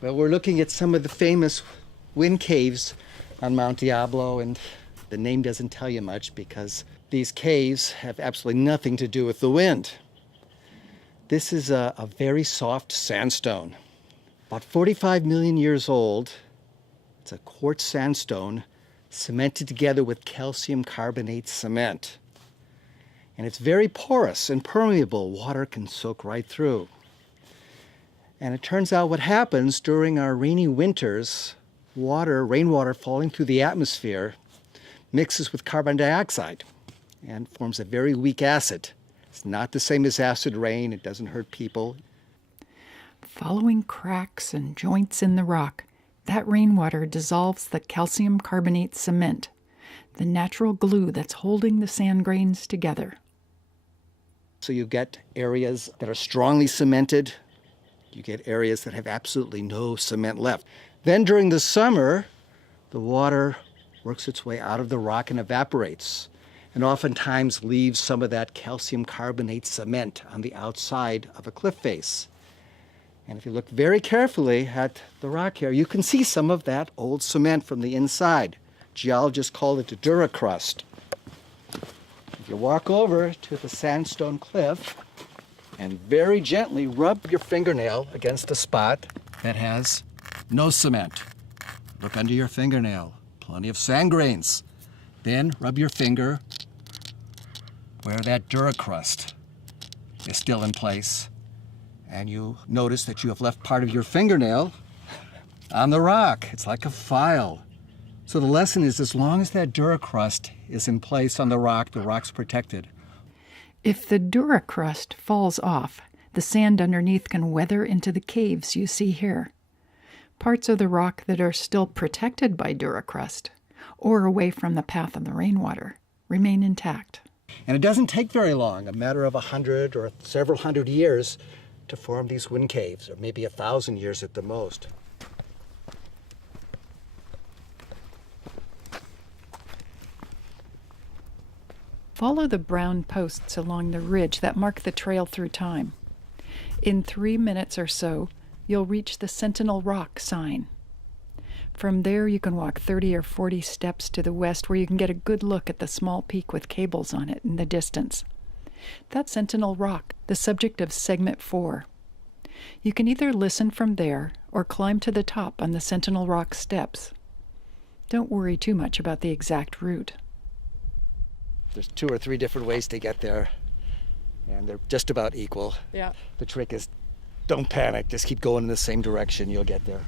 Well, we're looking at some of the famous wind caves on Mount Diablo, and the name doesn't tell you much because these caves have absolutely nothing to do with the wind. This is a very soft sandstone, about 45 million years old. It's a quartz sandstone cemented together with calcium carbonate cement. And it's very porous and permeable. Water can soak right through. And it turns out what happens during our rainy winters, rainwater falling through the atmosphere, mixes with carbon dioxide and forms a very weak acid. It's not the same as acid rain. It doesn't hurt people. Following cracks and joints in the rock, that rainwater dissolves the calcium carbonate cement, the natural glue that's holding the sand grains together. So you get areas that are strongly cemented. You get areas that have absolutely no cement left. Then during the summer, the water works its way out of the rock and evaporates, and oftentimes leaves some of that calcium carbonate cement on the outside of a cliff face. And if you look very carefully at the rock here, you can see some of that old cement from the inside. Geologists call it the duracrust. If you walk over to the sandstone cliff and very gently rub your fingernail against a spot that has no cement. Look under your fingernail, plenty of sand grains. Then rub your finger where that duracrust is still in place. And you notice that you have left part of your fingernail on the rock. It's like a file. So the lesson is, as long as that duracrust is in place on the rock's protected. If the duracrust falls off, the sand underneath can weather into the caves you see here. Parts of the rock that are still protected by duracrust, or away from the path of the rainwater, remain intact. And it doesn't take very long, a matter of 100 or several hundred years, to form these wind caves, or maybe 1,000 years at the most. Follow the brown posts along the ridge that mark the trail through time. In 3 minutes or so, you'll reach the Sentinel Rock sign. From there, you can walk 30 or 40 steps to the west where you can get a good look at the small peak with cables on it in the distance. That's Sentinel Rock, the subject of Segment 4. You can either listen from there or climb to the top on the Sentinel Rock steps. Don't worry too much about the exact route. There's 2 or 3 different ways to get there, and they're just about equal. Yeah. The trick is, don't panic. Just keep going in the same direction. You'll get there.